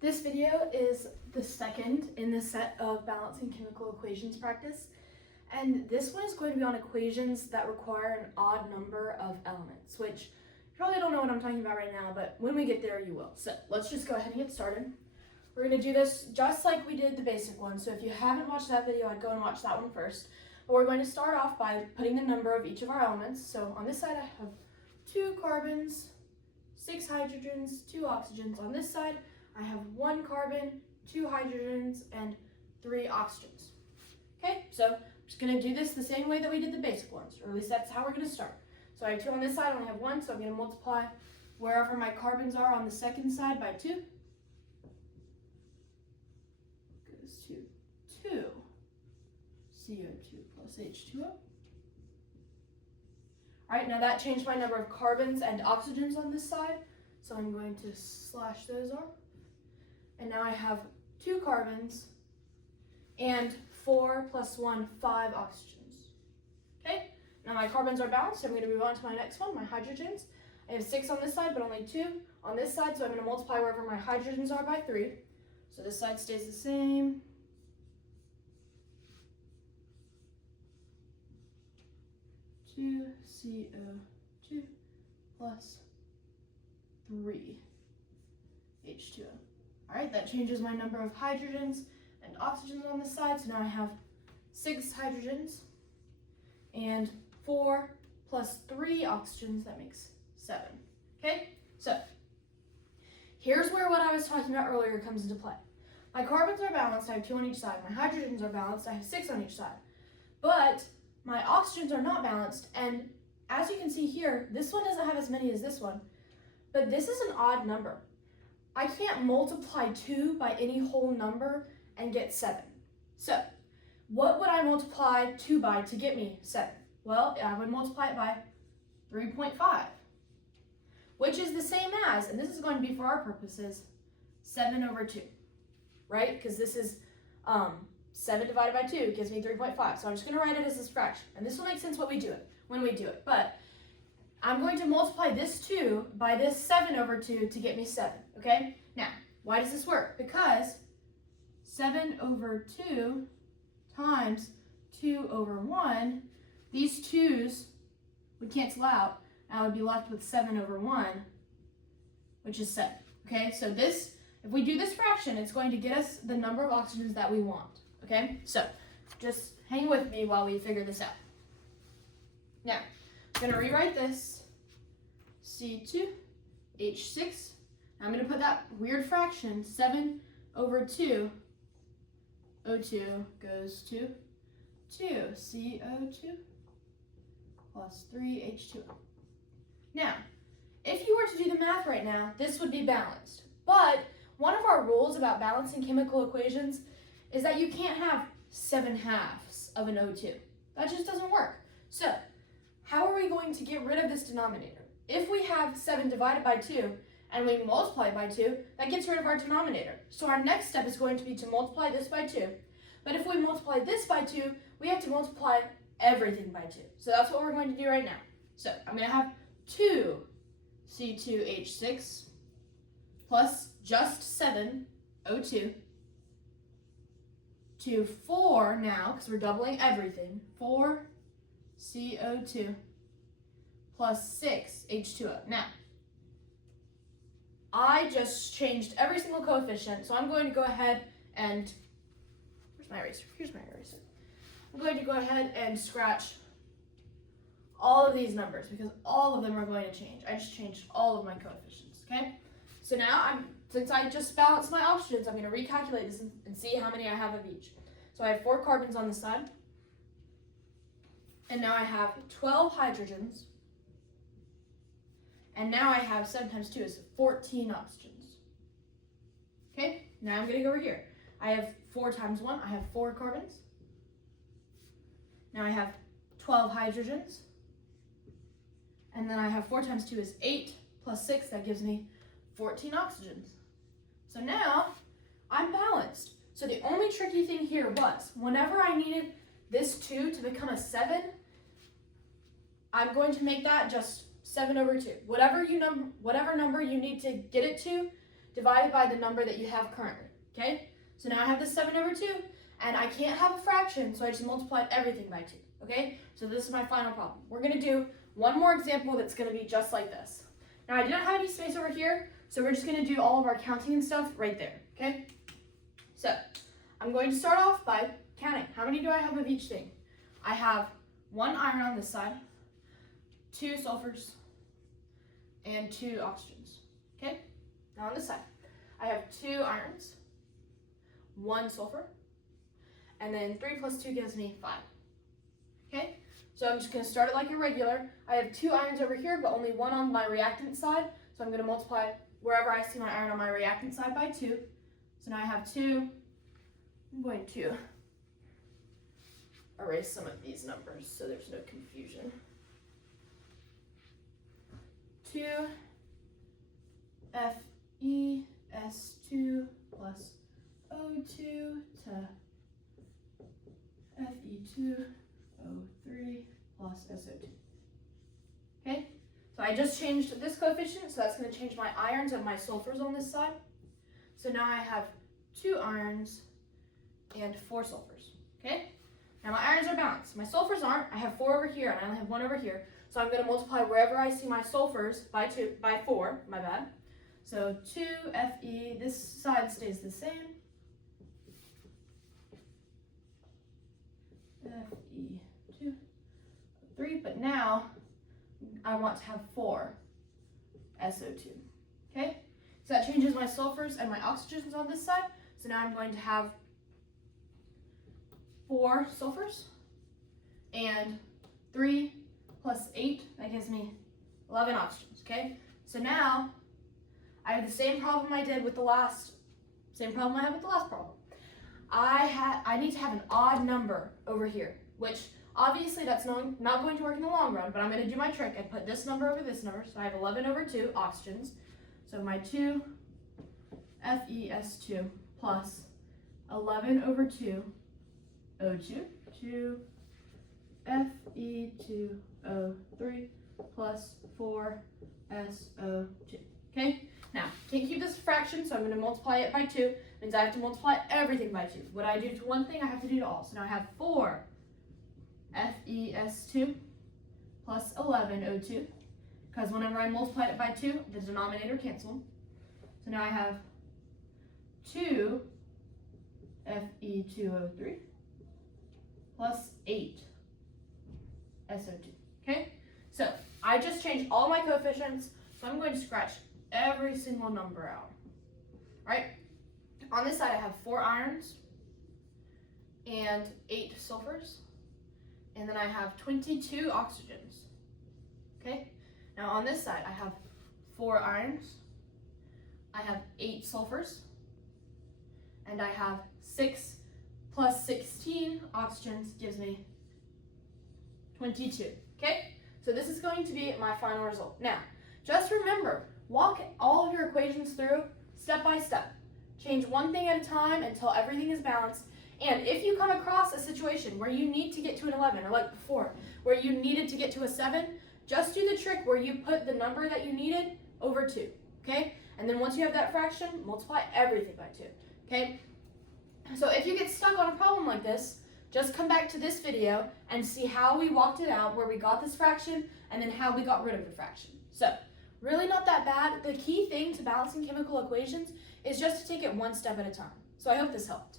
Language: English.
This video is the second in the set of balancing chemical equations practice, and this one is going to be on equations that require an odd number of elements, which you probably don't know what I'm talking about right now, but when we get there you will. So let's just go ahead and get started. We're going to do this just like we did the basic one, so if you haven't watched that video, I'd go and watch that one first. But we're going to start off by putting the number of each of our elements. So on this side I have 2 carbons, 6 hydrogens, 2 oxygens. On this side I have 1 carbon, 2 hydrogens, and 3 oxygens. Okay, so I'm just going to do this the same way that we did the basic ones, or at least that's how we're going to start. So I have 2 on this side, I only have 1, so I'm going to multiply wherever my carbons are on the second side by 2. Goes to 2 CO2 plus H2O. Alright, now that changed my number of carbons and oxygens on this side, so I'm going to slash those off. And now I have 2 carbons and 4 plus 1, 5 oxygens. Okay, now my carbons are balanced, so I'm going to move on to my next one, my hydrogens. I have 6 on this side, but only 2 on this side, so I'm going to multiply wherever my hydrogens are by 3. So this side stays the same. Two CO2 plus 3 H2O. Alright, that changes my number of hydrogens and oxygens on this side, so now I have 6 hydrogens and 4 plus 3 oxygens, that makes 7. Okay, so here's where what I was talking about earlier comes into play. My carbons are balanced, I have 2 on each side. My hydrogens are balanced, I have 6 on each side. But my oxygens are not balanced, and as you can see here, this one doesn't have as many as this one, but this is an odd number. I can't multiply 2 by any whole number and get 7. So, what would I multiply 2 by to get me 7? Well, I would multiply it by 3.5, which is the same as, and this is going to be for our purposes, 7 over 2, right? Because this is 7 divided by 2 gives me 3.5. So I'm just going to write it as this fraction. And this will make sense when we do it. But I'm going to multiply this 2 by this 7 over 2 to get me 7. Okay? Now, why does this work? Because 7 over 2 times 2 over 1, these 2's would cancel out, and I would be left with 7 over 1, which is 7. Okay? So this, if we do this fraction, it's going to get us the number of oxygens that we want. Okay, so just hang with me while we figure this out. Now, I'm going to rewrite this C2H6. I'm going to put that weird fraction, 7 over 2, O2 goes to 2 CO2 plus 3 H2O. Now, if you were to do the math right now, this would be balanced. But one of our rules about balancing chemical equations is that you can't have 7/2 of an O2. That just doesn't work. So, how are we going to get rid of this denominator? If we have 7 divided by 2 and we multiply it by 2, that gets rid of our denominator. So our next step is going to be to multiply this by 2. But if we multiply this by 2, we have to multiply everything by 2. So that's what we're going to do right now. So I'm going to have 2 C2H6 plus just 7 O2 to 4 now, because we're doubling everything, 4 CO2 plus 6 H2O. Now, I just changed every single coefficient, so I'm going to go ahead and, where's my eraser? Here's my eraser. I'm going to go ahead and scratch all of these numbers, because all of them are going to change. I just changed all of my coefficients, okay? So now, since I just balanced my oxygens, I'm going to recalculate this and see how many I have of each. So I have 4 carbons on this side, and now I have 12 hydrogens, and now I have 7 times 2 is 14 oxygens. Okay, now I'm going to go over here. I have 4 times 1, I have 4 carbons. Now I have 12 hydrogens, and then I have 4 times 2 is 8, plus 6, that gives me 14 oxygens. So now I'm balanced. So the only tricky thing here was, whenever I needed this 2 to become a 7, I'm going to make that just 7 over 2. Whatever number you need to get it to, divided by the number that you have currently, okay? So now I have this 7 over 2, and I can't have a fraction, so I just multiplied everything by 2, okay? So this is my final problem. We're going to do one more example that's going to be just like this. Now, I didn't have any space over here, so we're just going to do all of our counting and stuff right there, okay? So I'm going to start off by counting. How many do I have of each thing? I have 1 iron on this side, 2 sulfurs, and 2 oxygens, okay? Now on this side, I have 2 irons, 1 sulfur, and then 3 plus 2 gives me 5, okay? So I'm just going to start it like a regular. I have 2 irons over here, but only 1 on my reactant side, so I'm going to multiply wherever I see my iron on my reactant side by 2. So now I have 2. I'm going to erase some of these numbers so there's no confusion. 2 FeS2 plus O2 to Fe2O3 plus SO2. Okay, so I just changed this coefficient, so that's going to change my irons and my sulfurs on this side. So now I have 2 irons and 4 sulfurs. Okay, now my irons are balanced. My sulfurs aren't. I have 4 over here, and I only have 1 over here. So I'm going to multiply wherever I see my sulfurs by 4. My bad. So 2 Fe. This side stays the same. Fe2, 3. But now I want to have 4 SO2. Okay. So that changes my sulfurs and my oxygens on this side. So now I'm going to have 4 sulfurs and 3 plus 8, that gives me 11 oxygens, okay? So now I have the same problem I had with the last problem. I need to have an odd number over here, which obviously that's not going to work in the long run, but I'm going to do my trick and put this number over this number. So I have 11 over 2 oxygens. So my 2 FeS2 plus 11 over 2 O2, 2 Fe2O3 plus 4 SO2. Okay, now can't keep this fraction, so I'm going to multiply it by 2. Means I have to multiply everything by 2. What I do to one thing, I have to do to all. So now I have 4 FeS2 plus 11 O2, because whenever I multiply it by 2, the denominator canceled. So now I have 2 Fe2O3 plus 8 SO2, okay? So I just changed all my coefficients, so I'm going to scratch every single number out, all right? On this side, I have 4 irons and 8 sulfurs, and then I have 22 oxygens, okay? Now on this side, I have 4 irons, I have 8 sulfurs, and I have 6 plus 16 oxygens gives me 22, okay? So this is going to be my final result. Now, just remember, walk all of your equations through step by step. Change one thing at a time until everything is balanced. And if you come across a situation where you need to get to an 11, or like before, where you needed to get to a 7, just do the trick where you put the number that you needed over 2, okay? And then once you have that fraction, multiply everything by 2, okay? So if you get stuck on a problem like this, just come back to this video and see how we walked it out, where we got this fraction, and then how we got rid of the fraction. So, really not that bad. The key thing to balancing chemical equations is just to take it one step at a time. So I hope this helped.